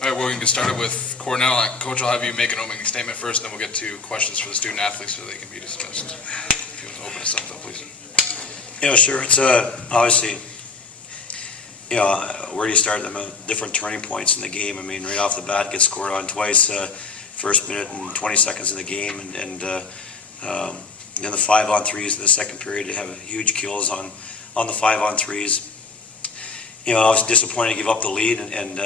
All right, well, we can get started with Cornell. Coach, I'll have you make an opening statement first, then we'll get to questions for the student athletes so they can be dismissed. If you want to open us up, though, please. Yeah, sure. It's obviously, where do you start? Different turning points in the game. I mean, right off the bat, get scored on twice, first minute and 20 seconds in the game, and then the 5-on-3s in the second period to have huge kills on the 5-on-3s. I was disappointed to give up the lead and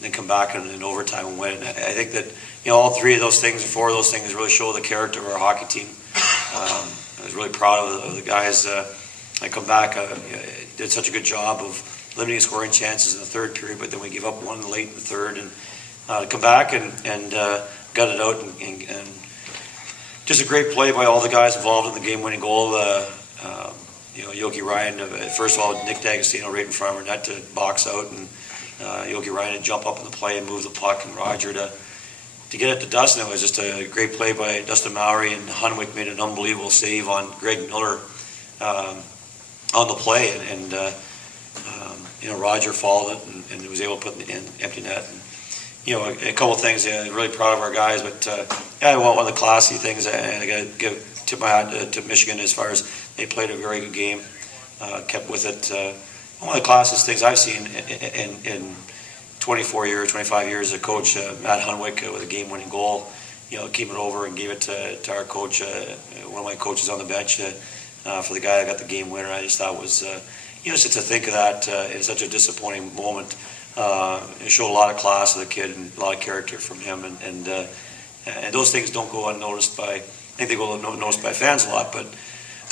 then come back in overtime and win. I think that all three of those things, or four of those things, really show the character of our hockey team. I was really proud of the guys. I come back, did such a good job of limiting scoring chances in the third period, but then we gave up one late in the third, and to come back and got it out and just a great play by all the guys involved in the game-winning goal. Yogi Ryan, first of all, Nick D'Agostino right in front of our net to box out, and Yogi Ryan to jump up in the play and move the puck, and Roger to get it to Dustin. It was just a great play by Dustin Mowry, and Hunwick made an unbelievable save on Greg Miller on the play, and Roger followed it and was able to put it in empty net. And, a couple of things. Really proud of our guys, but one of the classy things. I got to tip my hat to Michigan as far as they played a very good game, kept with it. One of the classiest things I've seen in 25 years as a coach, Matt Hunwick with a game-winning goal, came it over and gave it to our coach, one of my coaches on the bench, for the guy that got the game winner. I just thought was, just to think of that in such a disappointing moment, it showed a lot of class of the kid and a lot of character from him, and those things don't go unnoticed by, I think they go unnoticed by fans a lot, but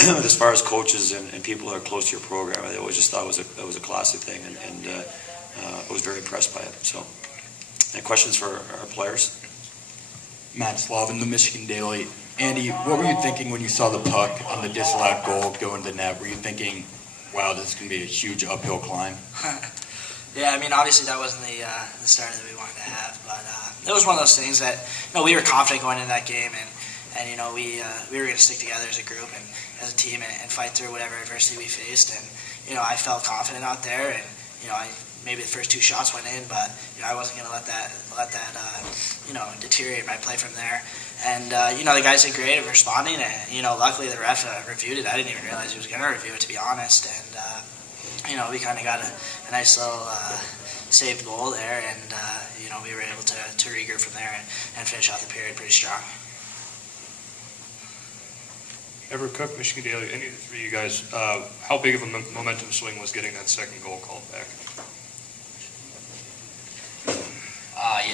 as far as coaches and people that are close to your program, I always just thought it was a classy thing, and I was very impressed by it. So, any questions for our players? Matt Slavin, the Michigan Daily. Andy, what were you thinking when you saw the puck on the disallowed goal go into the net? Were you thinking, wow, this is going to be a huge uphill climb? Yeah, I mean, obviously that wasn't the start that we wanted to have, but it was one of those things that we were confident going into that game, and we were going to stick together as a group and as a team and fight through whatever adversity we faced, and I felt confident out there, and maybe the first two shots went in, but I wasn't going to let that deteriorate my play from there. And the guys did great at responding, and luckily the ref reviewed it. I didn't even realize he was going to review it, to be honest. And we kind of got a nice little saved goal there, and we were able to regroup from there and finish out the period pretty strong. Everett Cook, Michigan Daily. Any of the three of you guys, how big of a momentum swing was getting that second goal called back?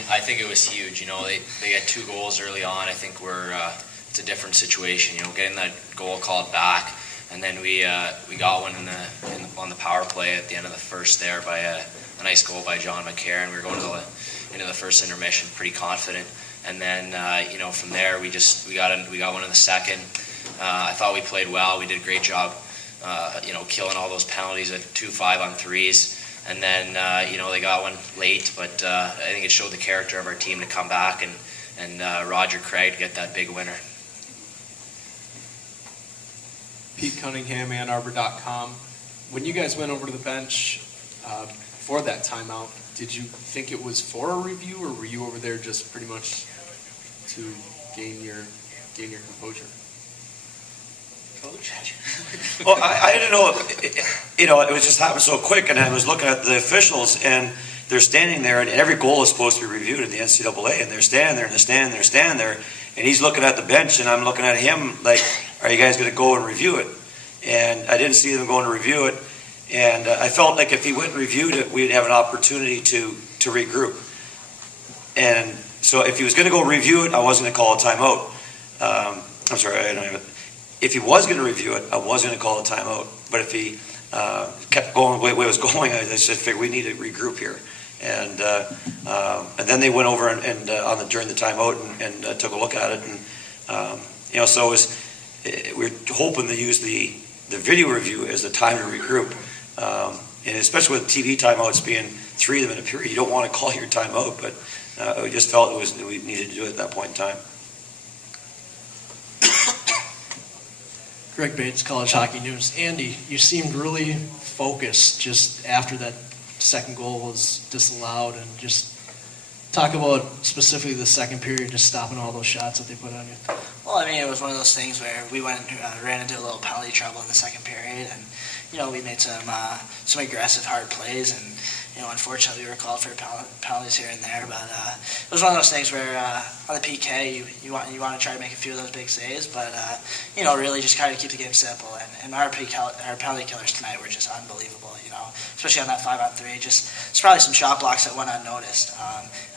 I think it was huge. They got 2 goals early on. I think it's a different situation. Getting that goal called back, and then we got one on the power play at the end of the first there by a nice goal by John McCarron. We were going into the first intermission pretty confident, and then from there we got one in the second. I thought we played well. We did a great job, killing all those penalties at 2 5-on-3s. And then, they got one late, but I think it showed the character of our team to come back and Roger Craig to get that big winner. Pete Cunningham, AnnArbor.com. When you guys went over to the bench for that timeout, did you think it was for a review, or were you over there just pretty much to gain your composure? Well, I didn't know. It was just happened so quick, and I was looking at the officials, and they're standing there, and every goal is supposed to be reviewed in the NCAA, and they're standing there, and he's looking at the bench, and I'm looking at him like, are you guys going to go and review it? And I didn't see them going to review it, and I felt like if he went and reviewed it, we'd have an opportunity to regroup. And so if he was going to go review it, I wasn't going to call a timeout. I'm sorry, I don't even... If he was going to review it, I was going to call a timeout. But if he kept going the way it was going, I just figured we need to regroup here. And then they went over and during the timeout and took a look at it. And so we're hoping to use the video review as the time to regroup. And especially with TV timeouts being 3 of them in a period, you don't want to call your timeout. But we just felt we needed to do it at that point in time. Greg Bates, College Hockey News. Andy, you seemed really focused just after that second goal was disallowed, and just talk about specifically the second period, just stopping all those shots that they put on you. Well, I mean, it was one of those things where we ran into a little penalty trouble in the second period, and we made some aggressive, hard plays, and unfortunately, we were called for penalties here and there. But it was one of those things where on the PK, you want to try to make a few of those big saves, but really just kind of keep the game simple. And our penalty killers tonight were just unbelievable. Especially on that 5-on-3. It's probably some shot blocks that went unnoticed.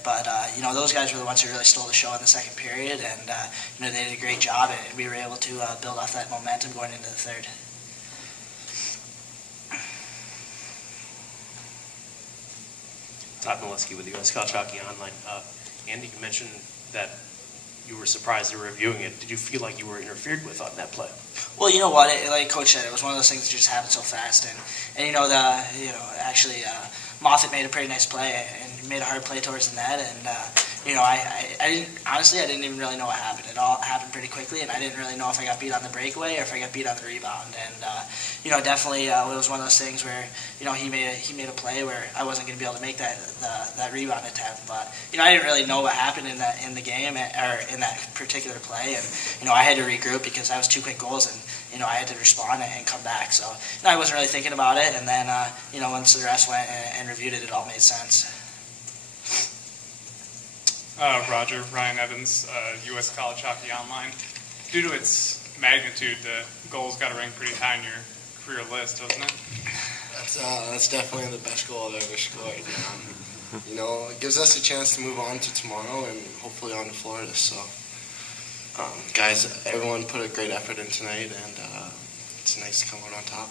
But those guys were the ones who really stole the show in the second period, and they did a great job, and we were able to build off that momentum going into the third. Todd Mileski with US College Hockey Online. Andy, you mentioned that you were surprised they were reviewing it. Did you feel like you were interfered with on that play? Well, you know what? Like Coach said, it was one of those things that just happened so fast, and Moffett made a pretty nice play and made a hard play towards the net, and I didn't even really know what happened. It all happened pretty quickly, and I didn't really know if I got beat on the breakaway or if I got beat on the rebound. And definitely it was one of those things where he made a play where I wasn't going to be able to make that rebound attempt. But I didn't really know what happened in the game or in that particular play, and I had to regroup because that was 2 quick goals, and I had to respond and come back. So I wasn't really thinking about it, and then once the rest went and reviewed it, it all made sense. Ryan Evans, U.S. College Hockey Online. Due to its magnitude, the goals got to rank pretty high on your career list, doesn't it? That's definitely the best goal I've ever scored. It gives us a chance to move on to tomorrow and hopefully on to Florida. So, guys, everyone put a great effort in tonight, and it's nice to come out on top.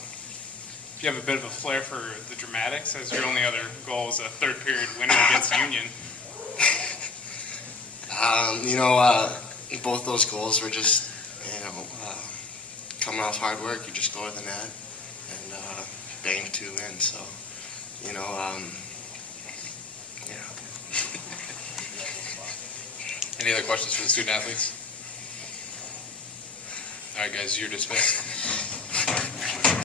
You have a bit of a flair for the dramatics, as your only other goal was a third period winner against Union. Both those goals were just, coming off hard work. You just go to the net and bang 2 in. So, Any other questions for the student athletes? All right, guys, you're dismissed.